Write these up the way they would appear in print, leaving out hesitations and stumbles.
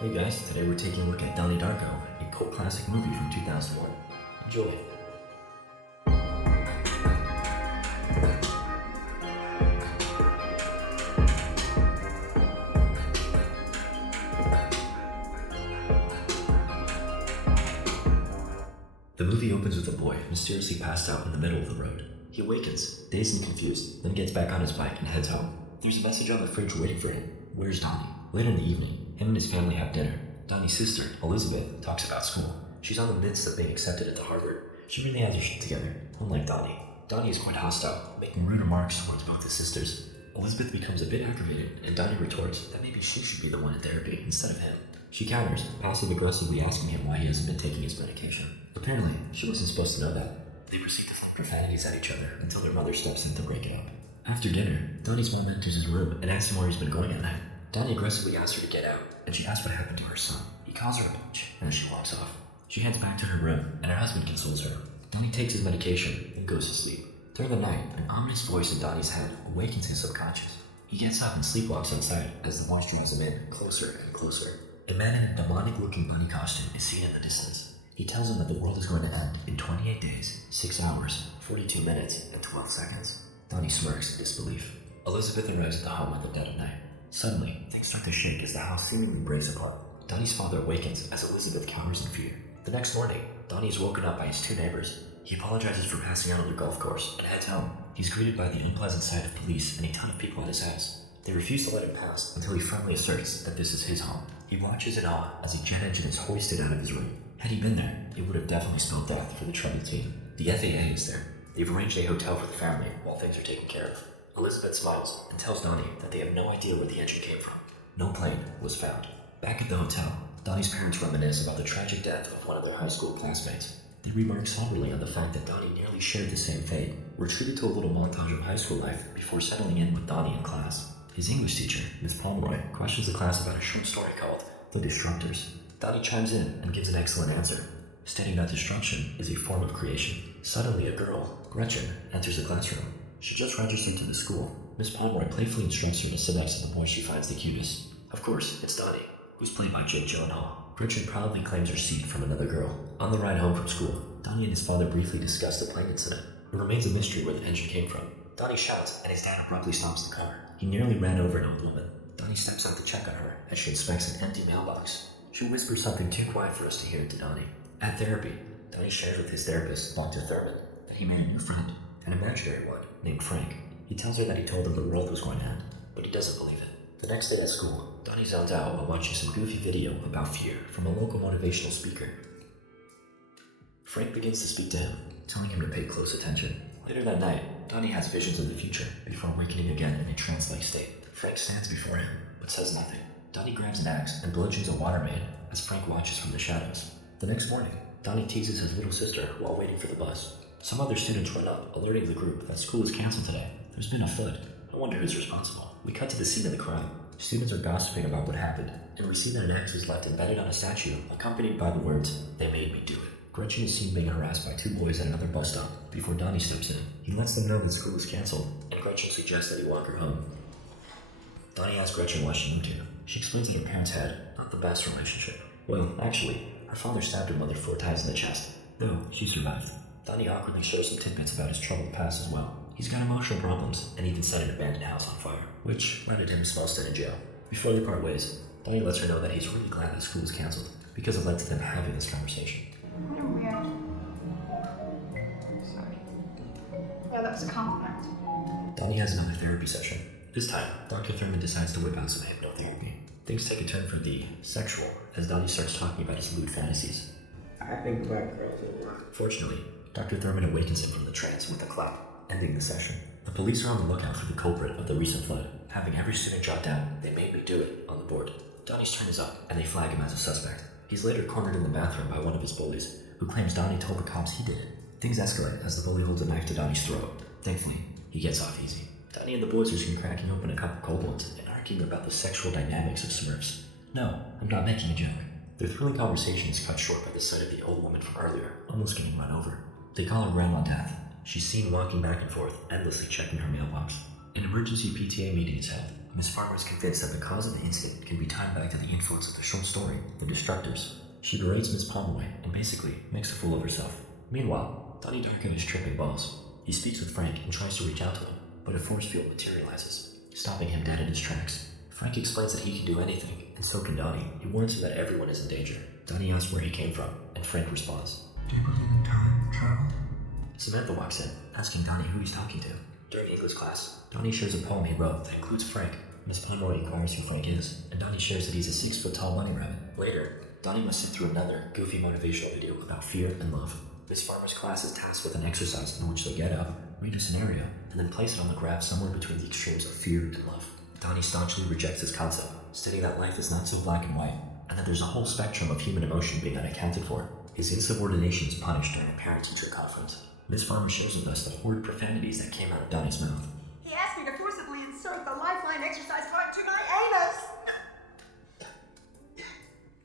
Hey guys, today we're taking a look at Donnie Darko, a cult classic movie from 2001. Enjoy. The movie opens with a boy mysteriously passed out in the middle of the road. He awakens, dazed and confused, then gets back on his bike and heads home. There's a message on the fridge waiting for him. Where's Donnie? Later in the evening, him and his family have dinner. Donnie's sister, Elizabeth, talks about school. She's on the midst of being accepted into Harvard. She really has her shit together, unlike Donnie. Donnie is quite hostile, making rude remarks towards both his sisters. Elizabeth becomes a bit aggravated, and Donnie retorts that maybe she should be the one in therapy instead of him. She counters, passive-aggressively asking him why he hasn't been taking his medication. Apparently, she wasn't supposed to know that. They proceed to throw profanities at each other until their mother steps in to break it up. After dinner, Donnie's mom enters his room and asks him where he's been going at night. Donnie aggressively asks her to get out, and she asks what happened to her son. He calls her a bitch, and she walks off. She heads back to her room, and her husband consoles her. Donnie takes his medication and goes to sleep. During the night, an ominous voice in Donnie's head awakens his subconscious. He gets up and sleepwalks outside as the voice drives him in closer and closer. A man in a demonic-looking bunny costume is seen in the distance. He tells him that the world is going to end in 28 days, 6 hours, 42 minutes, and 12 seconds. Donnie smirks in disbelief. Elizabeth arrives at the home at the dead of night. Suddenly, things start to shake as the house seemingly breaks apart. Donnie's father awakens as Elizabeth cowers in fear. The next morning, Donnie is woken up by his two neighbors. He apologizes for passing out on the golf course and heads home. He's greeted by the unpleasant sight of police and a ton of people at his house. They refuse to let him pass until he firmly asserts that this is his home. He watches in awe as a jet engine is hoisted out of his ring. Had he been there, it would have definitely spelled death for the troubled team. The FAA is there. They've arranged a hotel for the family while things are taken care of. Elizabeth smiles and tells Donnie that they have no idea where the engine came from. No plane was found. Back at the hotel, Donnie's parents reminisce about the tragic death of one of their high school classmates. They remark somberly on the fact that Donnie nearly shared the same fate. We're treated to a little montage of high school life before settling in with Donnie in class. His English teacher, Miss Pomeroy, questions the class about a short story called The Destructors. Donnie chimes in and gives an excellent answer, stating that destruction is a form of creation. Suddenly, a girl, Gretchen, enters the classroom. She just registered to the school. Miss Pomeroy playfully instructs her to sit next to the boy she finds the cutest. Of course, it's Donnie, who's played by Jake Gyllenhaal. Gretchen proudly claims her seat from another girl. On the ride home from school, Donnie and his father briefly discuss the plane incident. It remains a mystery where the engine came from. Donnie shouts, and his dad abruptly stops the car. He nearly ran over an old woman. Donnie steps out to check on her as she inspects an empty mailbox. She whispers something too quiet for us to hear to Donnie. At therapy, Donnie shares with his therapist, Dr. Thurman, that he made a new friend, an imaginary one, named Frank. He tells her that he told him the world was going to end, but he doesn't believe it. The next day at school, Donnie zones out while watching some goofy video about fear from a local motivational speaker. Frank begins to speak to him, telling him to pay close attention. Later that night, Donnie has visions of the future before awakening again in a trance-like state. Frank stands before him, but says nothing. Donnie grabs an axe and bludgeons a water maid as Frank watches from the shadows. The next morning, Donnie teases his little sister while waiting for the bus. Some other students run up, alerting the group that school is canceled today. There's been a flood. I wonder who's responsible. We cut to the scene of the crime. Students are gossiping about what happened, and we see that an axe was left embedded on a statue, accompanied by the words, "They made me do it." Gretchen is seen being harassed by two boys at another bus stop before Donnie steps in. He lets them know that school is canceled, and Gretchen suggests that he walk her home. Donnie asks Gretchen why she moved here. She explains that her parents had not the best relationship. Well, actually, her father stabbed her mother 4 times in the chest, though she survived. Donnie awkwardly shows some tidbits about his troubled past as well. He's got emotional problems, and even set an abandoned house on fire, which landed him a small stint in jail. Before they part ways, Donnie lets her know that he's really glad that school was canceled, because it led to them having this conversation. What a weird. Sorry. Yeah, that was a compliment. Donnie has another therapy session. This time, Dr. Thurman decides to whip out some hypnotherapy. Things take a turn for the sexual as Donnie starts talking about his lewd fantasies. I think black girls will work. Fortunately, Dr. Thurman awakens him from the trance with a clap, ending the session. The police are on the lookout for the culprit of the recent flood, having every student jot down "They made me do it" on the board. Donnie's turn is up, and they flag him as a suspect. He's later cornered in the bathroom by one of his bullies, who claims Donnie told the cops he did it. Things escalate as the bully holds a knife to Donnie's throat. Thankfully, he gets off easy. Donnie and the boys are seen cracking open a cup of cold ones and arguing about the sexual dynamics of Smurfs. No, I'm not making a joke. Their thrilling conversation is cut short by the sight of the old woman from earlier, almost getting run over. They call her Grandma Death. She's seen walking back and forth, endlessly checking her mailbox. An emergency PTA meeting is held. Miss Farmer is convinced that the cause of the incident can be tied back to the influence of the short story, The Destructors. She berates Miss Pomeroy and basically makes a fool of herself. Meanwhile, Donnie Darko is tripping balls. He speaks with Frank and tries to reach out to him, but a force field materializes, stopping him dead in his tracks. Frank explains that he can do anything, and so can Donnie. He warns him that everyone is in danger. Donnie asks where he came from, and Frank responds, Do you believe in time travel? Samantha walks in, asking Donnie who he's talking to. During English class, Donnie shares a poem he wrote that includes Frank. Miss Pomeroy inquires who Frank is, and Donnie shares that he's a 6-foot-tall bunny rabbit. Later, Donnie must sit through another goofy motivational video about fear and love. Miss Farmer's class is tasked with an exercise in which they get up, read a scenario, and then place it on the graph somewhere between the extremes of fear and love. Donnie staunchly rejects this concept, stating that life is not so black and white, and that there's a whole spectrum of human emotion being unaccounted for. His insubordination is punished during a parent-teacher conference. Miss Farmer shares with us the horrid profanities that came out of Donnie's mouth. He asked me to forcibly insert the lifeline exercise part to my anus.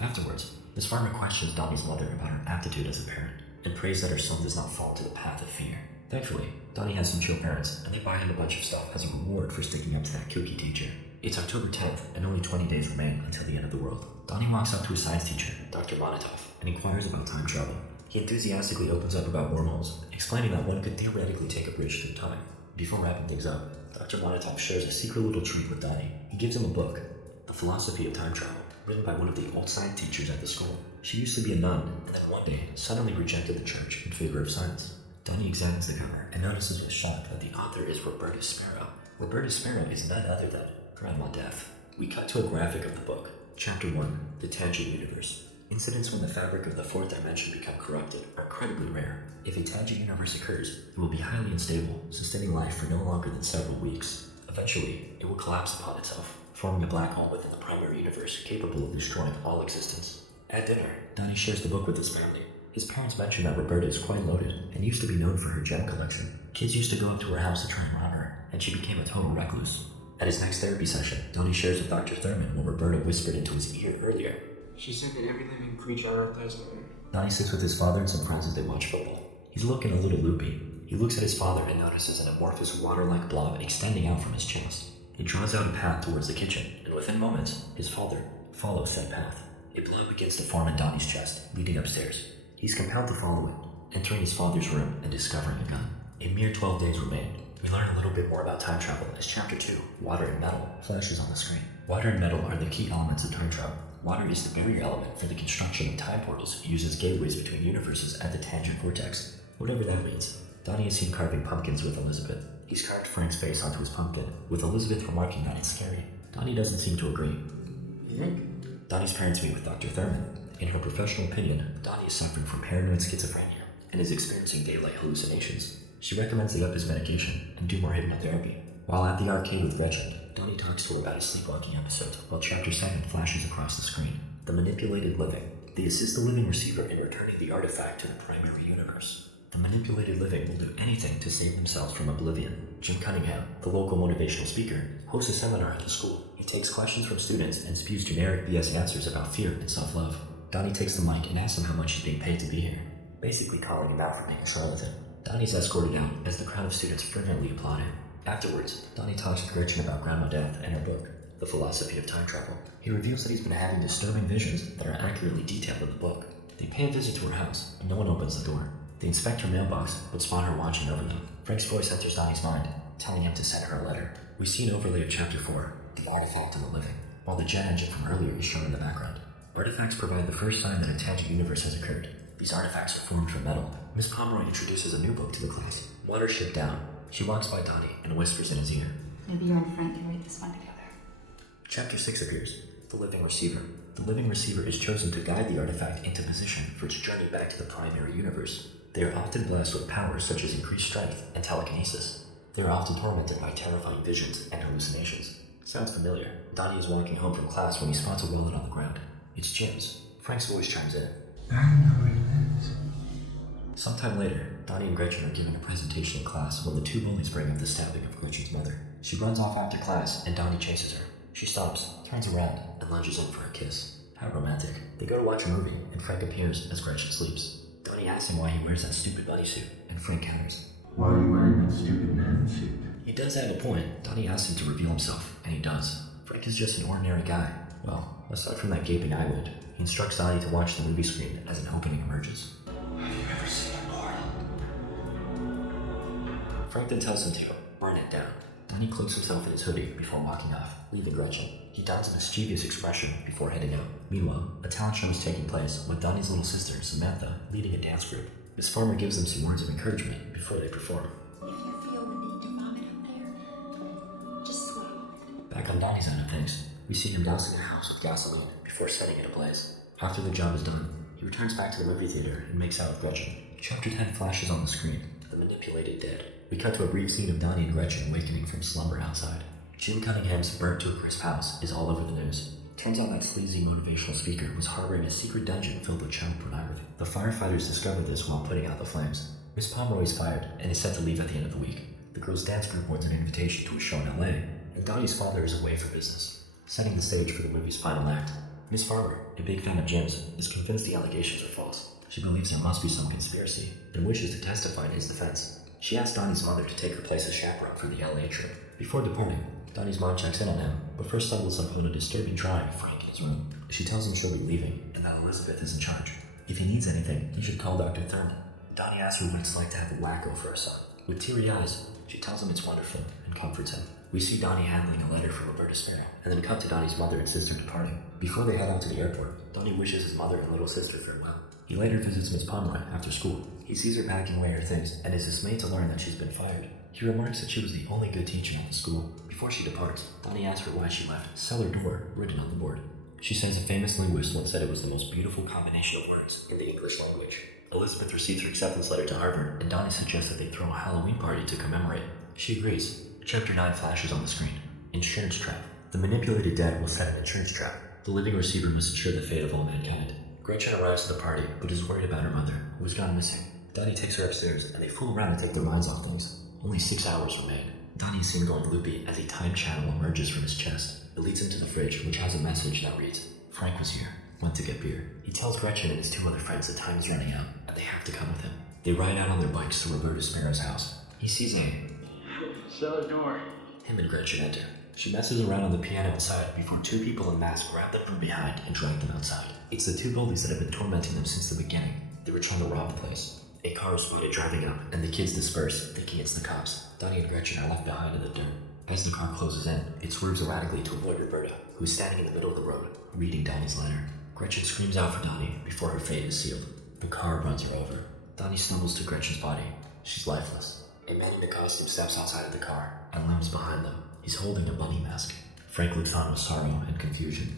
Afterwards, Miss Farmer questions Donnie's mother about her aptitude as a parent, and prays that her son does not fall into the path of fear. Thankfully, Donnie has some chill parents, and they buy him a bunch of stuff as a reward for sticking up to that kooky teacher. It's October 10th, and only 20 days remain until the end of the world. Donnie walks up to his science teacher, Dr. Monotov, and inquires about time travel. He enthusiastically opens up about wormholes, explaining that one could theoretically take a bridge through time. Before wrapping things up, Dr. Monotov shares a secret little treat with Donnie. He gives him a book, The Philosophy of Time Travel, written by one of the old science teachers at the school. She used to be a nun, and then one day suddenly rejected the church in favor of science. Donnie examines the cover and notices with shock that the author is Roberta Sparrow. Roberta Sparrow is none other than Grandma Death. We cut to a graphic of the book. Chapter 1, The Tangent Universe. Incidents when the fabric of the fourth dimension become corrupted are incredibly rare. If a tangent universe occurs, it will be highly unstable, sustaining life for no longer than several weeks. Eventually, it will collapse upon itself, forming a black hole within the primary universe capable of destroying all existence. At dinner, Donnie shares the book with his family. His parents mention that Roberta is quite loaded and used to be known for her gem collection. Kids used to go up to her house to try and rob her, and she became a total recluse. At his next therapy session, Donnie shares with Dr. Thurman what Roberta whispered into his ear earlier. She said that every living creature on Earth has one. Donnie sits with his father and some friends as they watch football. He's looking a little loopy. He looks at his father and notices an amorphous water-like blob extending out from his chest. He draws out a path towards the kitchen, and within moments, his father follows said path. A blob begins to form in Donnie's chest, leading upstairs. He's compelled to follow it, entering his father's room and discovering a gun. A mere 12 days remain. We learn a little bit more about time travel as Chapter 2, Water and Metal, flashes on the screen. Water and metal are the key elements of time travel. Water is the barrier element for the construction of time portals used as gateways between universes at the tangent vortex, whatever that means. Donnie is seen carving pumpkins with Elizabeth. He's carved Frank's face onto his pumpkin, with Elizabeth remarking that it's scary. Donnie doesn't seem to agree. You think? Donnie's parents meet with Dr. Thurman. In her professional opinion, Donnie is suffering from paranoid schizophrenia and is experiencing daylight hallucinations. She recommends they up his medication and do more hypnotherapy. While at the arcade with Gretchen, Donnie talks to her about his sleepwalking episode, while Chapter 7 flashes across the screen. The manipulated living. They assist the living receiver in returning the artifact to the primary universe. The manipulated living will do anything to save themselves from oblivion. Jim Cunningham, the local motivational speaker, hosts a seminar at the school. He takes questions from students and spews generic BS answers about fear and self-love. Donnie takes the mic and asks him how much he's being paid to be here, basically calling him out for being a charlatan. Donnie's escorted out as the crowd of students fervently applaud him. Afterwards, Donnie talks to Gretchen about Grandma Death and her book, The Philosophy of Time Travel. He reveals that he's been having disturbing visions that are accurately detailed in the book. They pay a visit to her house, but no one opens the door. They inspect her mailbox, but spot her watching over them. Frank's voice enters Donnie's mind, telling him to send her a letter. We see an overlay of Chapter 4, The Artifact and the Living, while the jet engine from earlier is shown in the background. Artifacts provide the first sign that a tangent universe has occurred. These artifacts are formed from metal. Miss Pomeroy introduces a new book to the class, Watership Down. She walks by Donnie and whispers in his ear. Maybe you and Frank can read this one together. Chapter 6 appears, The Living Receiver. The Living Receiver is chosen to guide the artifact into position for its journey back to the primary universe. They are often blessed with powers such as increased strength and telekinesis. They are often tormented by terrifying visions and hallucinations. Sounds familiar. Donnie is walking home from class when he spots a wallet on the ground. It's Jim's. Frank's voice chimes in. I know where it is. Sometime later, Donnie and Gretchen are given a presentation in class when the two bullies bring up the stabbing of Gretchen's mother. She runs off after class, and Donnie chases her. She stops, turns around, and lunges in for a kiss. How romantic. They go to watch a movie, and Frank appears as Gretchen sleeps. Donnie asks him why he wears that stupid bodysuit, and Frank counters. Why are you wearing that stupid man suit? He does have a point. Donnie asks him to reveal himself, and he does. Frank is just an ordinary guy. Well, aside from that gaping eyelid, he instructs Donnie to watch the movie screen as an opening emerges. Have you ever seen a portal? Frank then tells him to burn it down. Donnie cloaks himself in his hoodie before walking off, leaving Gretchen. He dons a mischievous expression before heading out. Meanwhile, a talent show is taking place with Donnie's little sister, Samantha, leading a dance group. Miss Farmer gives them some words of encouragement before they perform. If you feel the need to vomit up there, just swallow it. Back on Donnie's end of things, we see him dousing the house with gasoline before setting it ablaze. After the job is done, he returns back to the movie theater and makes out with Gretchen. Chapter 10 flashes on the screen, The Manipulated Dead. We cut to a brief scene of Donnie and Gretchen awakening from slumber outside. Jim Cunningham's burnt to a crisp house is all over the news. Turns out that sleazy motivational speaker was harboring a secret dungeon filled with child pornography. The firefighters discovered this while putting out the flames. Miss Pomeroy is fired and is set to leave at the end of the week. The girls' dance group wants an invitation to a show in LA, and Donnie's father is away for business, setting the stage for the movie's final act. Miss Farmer, a big fan of Jim's, is convinced the allegations are false. She believes there must be some conspiracy and wishes to testify in his defense. She asks Donnie's mother to take her place as chaperone for the LA trip. Before departing, Donnie's mom checks in on him, but first stumbles upon a disturbing drawing of Frank in his room. She tells him she'll be leaving and that Elizabeth is in charge. If he needs anything, he should call Dr. Thurman. Donnie asks her what it's like to have a wacko for a son. With teary eyes, she tells him it's wonderful and comforts him. We see Donnie handling a letter from Roberta Sparrow, and then cut to Donnie's mother and sister departing. Before they head out to the airport, Donnie wishes his mother and little sister farewell. He later visits Miss Pomeroy after school. He sees her packing away her things and is dismayed to learn that she's been fired. He remarks that she was the only good teacher at the school. Before she departs, Donnie asks her why she left cellar door written on the board. She says a famous linguist once said it was the most beautiful combination of words in the English language. Elizabeth receives her acceptance letter to Harvard, and Donnie suggests that they throw a Halloween party to commemorate. She agrees. Chapter 9 flashes on the screen. Insurance trap. The manipulated dead will set an insurance trap. The living receiver must ensure the fate of all mankind. Gretchen arrives at the party, but is worried about her mother, who has gone missing. Donnie takes her upstairs, and they fool around and take their minds off things. Only 6 hours remain. Donnie is seen going loopy as a time channel emerges from his chest. It leads him to the fridge, which has a message that reads, Frank was here, went to get beer. He tells Gretchen and his 2 other friends that time is running out, and they have to come with him. They ride out on their bikes to Roberta Sparrow's house. He sees Cellar door. him and Gretchen enter. She messes around on the piano inside before 2 people in masks grab them from behind and drag them outside. It's the 2 bullies that have been tormenting them since the beginning. They were trying to rob the place. A car is spotted driving up, and the kids disperse, thinking it's the cops. Donnie and Gretchen are left behind in the dirt. As the car closes in, it swerves erratically to avoid Roberta, who is standing in the middle of the road, reading Donnie's letter. Gretchen screams out for Donnie before her fate is sealed. The car runs her over. Donnie stumbles to Gretchen's body. She's lifeless. A man in a costume steps outside of the car and looms behind them. He's holding a bunny mask. Frank looks on with sorrow and confusion.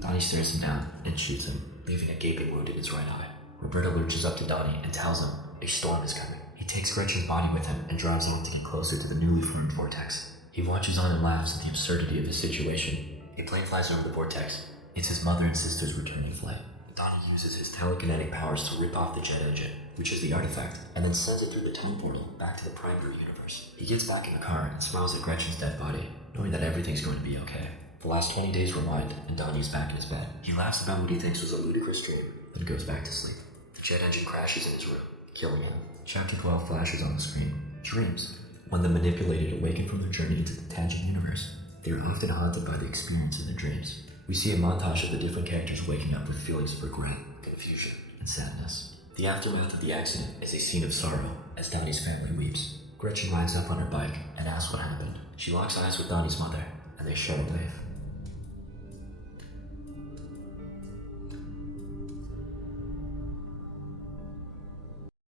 Donnie stares him down and shoots him, leaving a gaping wound in his right eye. Roberta lurches up to Donnie and tells him a storm is coming. He takes Gretchen's body with him and drives off to get closer to the newly formed vortex. He watches on and laughs at the absurdity of the situation. A plane flies over the vortex. It's his mother and sister's returning flight. Donnie uses his telekinetic powers to rip off the jet engine, which is the artifact, and then sends it through the time portal back to the primary universe. He gets back in the car and smiles at Gretchen's dead body, knowing that everything's going to be okay. The last 20 days rewind, and Donnie is back in his bed. He laughs about what he thinks was a ludicrous dream, then goes back to sleep. The jet engine crashes in his room, killing him. Chapter 12 flashes on the screen. Dreams. When the manipulated awaken from their journey into the tangible universe, they are often haunted by the experience in their dreams. We see a montage of the different characters waking up with feelings of regret, confusion, and sadness. The aftermath of the accident is a scene of sorrow as Donnie's family weeps. Gretchen rides up on her bike and asks what happened. She locks eyes with Donnie's mother, and they share a laugh.